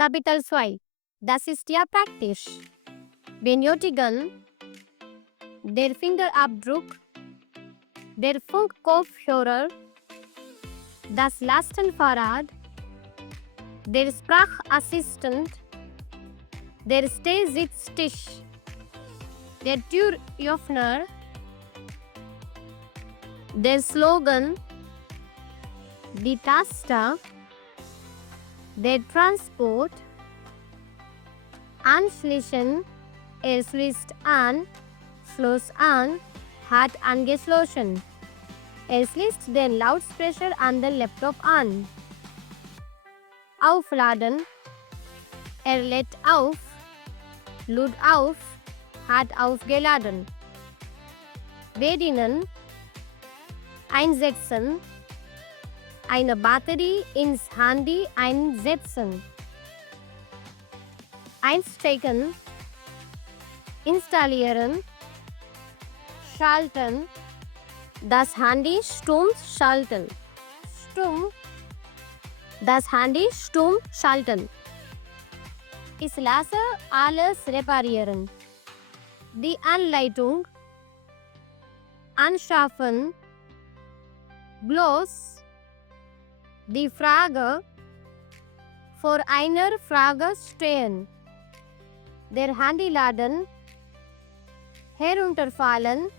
Kapital 2. Das ist ja praktisch. Benötigen der Fingerabdruck, der Funkkopfhörer, das Lastenfahrrad, der Sprachassistent, der Stehsitztisch, der Türöffner, der Slogan, die Taste, der Transport, anschließen, er schließt an, schloss an, hat angeschlossen. Er schließt den Lautsprecher an den Laptop an. Aufladen, er lädt auf, lud auf, hat aufgeladen. Bedienen, einsetzen, eine Batterie ins Handy einsetzen. Einstecken, installieren, schalten, das Handy stumm schalten. Das Handy stumm schalten. Ich lasse alles reparieren. Die Anleitung, anschaffen, bloß die Frage, vor einer Frage stehen. Der Handyladen, herunterfallen,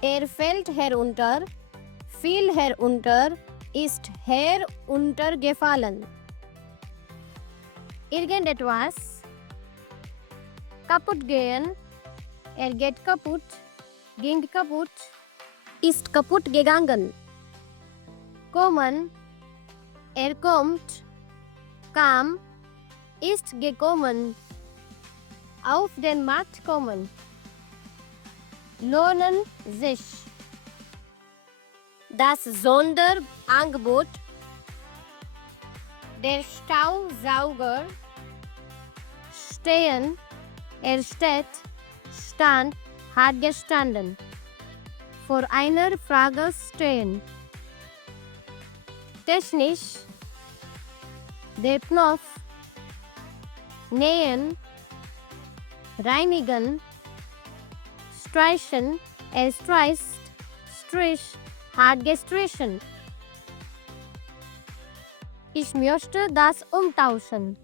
er fällt herunter, fiel herunter, ist heruntergefallen. Irgendetwas, kaputt gehen, er geht kaputt, ging kaputt, ist kaputt gegangen. Kommen, er kommt, kam, ist gekommen. Auf den Markt kommen. Lohnen sich. Das Sonderangebot. Der Stausauger. Stehen. Er steht. Stand. Hat gestanden. Vor einer Frage stehen. Technisch. Der Knopf. Nähen. Reinigen, streichen, er streicht, strich, hat gestrichen. Ich möchte das umtauschen.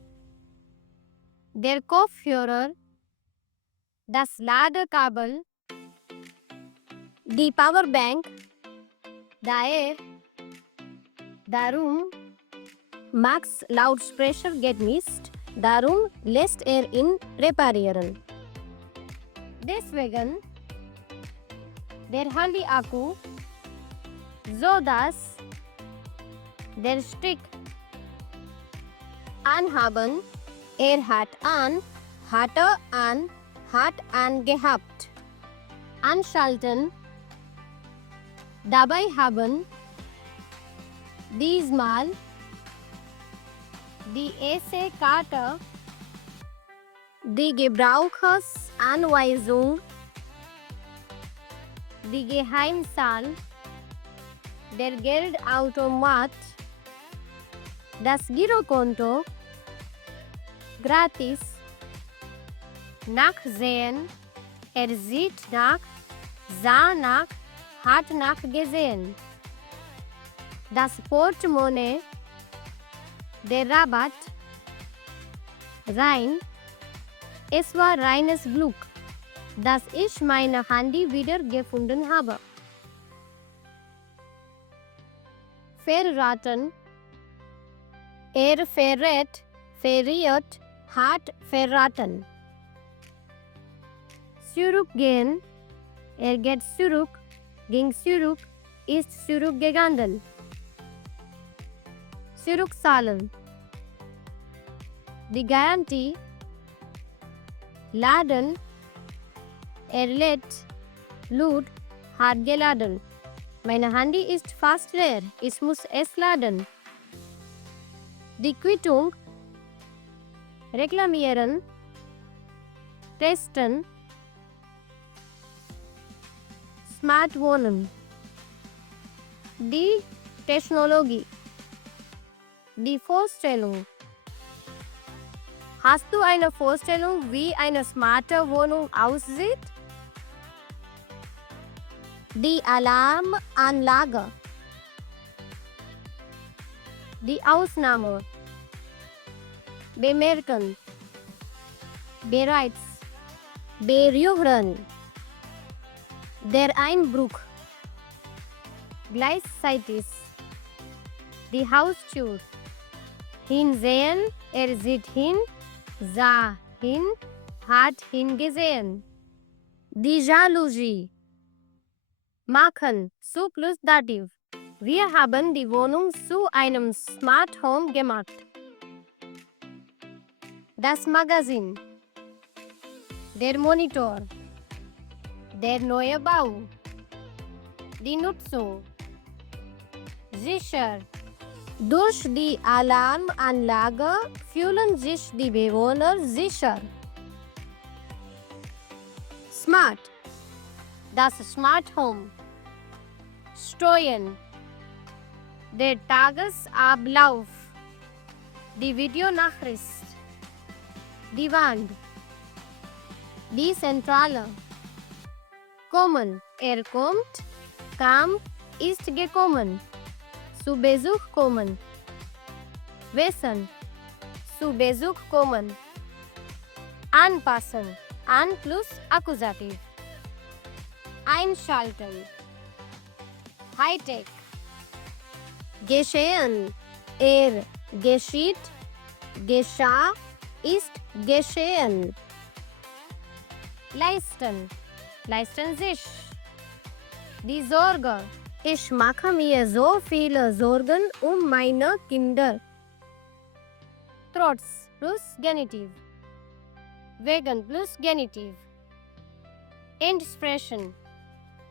Der Kopfhörer, das Ladekabel, die Powerbank, daher, darum, Max Lautsprecher geht Mist. Darum lässt er ihn reparieren. Deswegen der Handy-Akku, so dass der Stick anhaben, er hat an, hatte an, hat angehabt. Anschalten, dabei haben, diesmal die EC-Karte, die Gebrauchsanweisung, die Geheimzahl, der Geldautomat, das Girokonto, gratis, nachsehen, er sieht nach, sah nach, hat nachgesehen, das Portemonnaie, der Rabatt, rein, es war reines Glück, dass ich mein Handy wieder gefunden habe. Verraten, er verrät, verriert, hat verraten. Zurückgehen, er geht zurück, ging zurück, ist zurückgegangen. Zurückzahlen. Die Garantie. Laden. Er lädt. Lud. Hat geladen. Mein Handy ist fast leer. Ich muss es laden. Die Quittung. Reklamieren. Testen. Smart Wohnen. Die Technologie. Die Vorstellung. Hast du eine Vorstellung, wie eine smarte Wohnung aussieht? Die Alarmanlage. Die Ausnahme. Bemerken. Bereits. Berühren. Der Einbruch. Gleichzeitig. Die Haustür. Hinsehen, sieht hin, sah hin, hat hingesehen. Die Jalousie. Machen, zu plus Dativ. Wir haben die Wohnung zu einem Smart Home gemacht. Das Magazin. Der Monitor. Der neue Bau. Die Nutzung. Sicher. Durch die Alarmanlage fühlen sich die Bewohner sicher. Smart. Das Smart Home. Steuern. Der Tagesablauf. Die Videonachricht. Die Wand. Die Zentrale. Kommen. Kommt. Kam. Ist gekommen. Zu Besuch kommen. Wissen. Zu Besuch kommen. Anpassen. An plus Akkusativ. Einschalten. Hightech. Geschehen. Geschieht. Geschah. Ist geschehen. Leisten. Leisten sich. Die Sorge. Ich mache mir so viele Sorgen um meine Kinder. Trotz plus Genitiv. Wegen plus Genitiv. Entsprechen.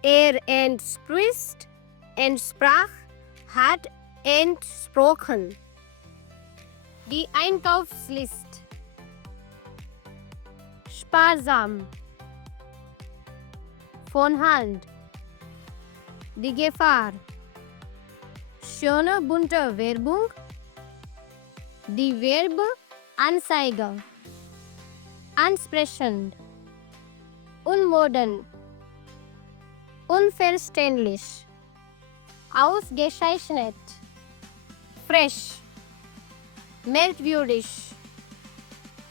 Entspricht, entsprach, hat entsprochen. Die Einkaufslist. Sparsam. Von Hand. Die Gefahr. Schöne bunte Werbung. Die Werbeanzeige. Ansprechend. Unmodern. Unverständlich. Ausgezeichnet. Fresh. Merkwürdig.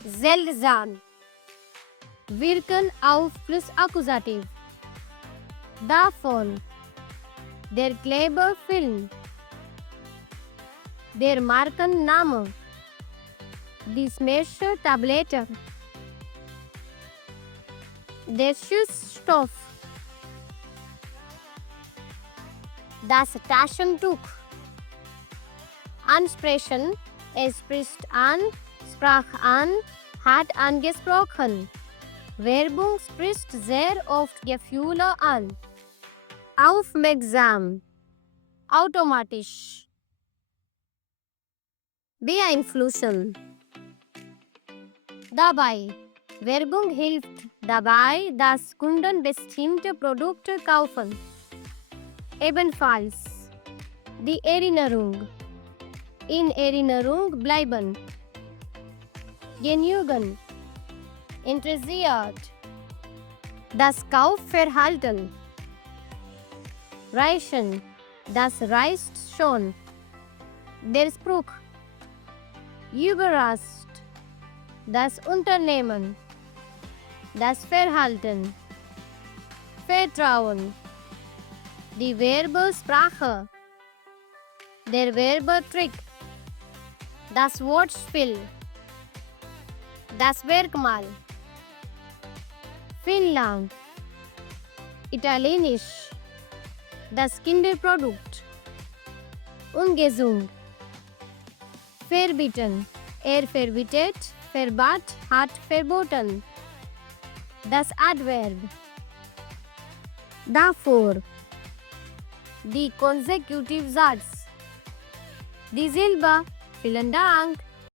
Seltsam. Wirken auf plus Akkusativ. Davon. Der Klebefilm. Der Markenname. Die Smashtablette. Der Schussstoff. Das Taschentuch. Ansprechen. Es spricht an, sprach an, hat angesprochen. Werbung spricht sehr oft Gefühle an. Aufmerksam. Automatisch. Beeinflussen. Dabei. Werbung hilft dabei, dass Kunden bestimmte Produkte kaufen. Ebenfalls. Die Erinnerung. In Erinnerung bleiben. Genügen. Interessiert. Das Kaufverhalten. Reichen. Das reicht schon. Der Spruch. Überrascht. Das Unternehmen. Das Verhalten. Vertrauen. Die Werbesprache. Der Werbetrick. Das Wortspiel. Das Merkmal. Finnland. Italienisch. Das Kinderprodukt. Ungesund. Verbieten. Verbietet, verbat, hat verboten. Das Adverb. Davor. Die Konsekutivsatz. Die Silbe. Vielen Dank.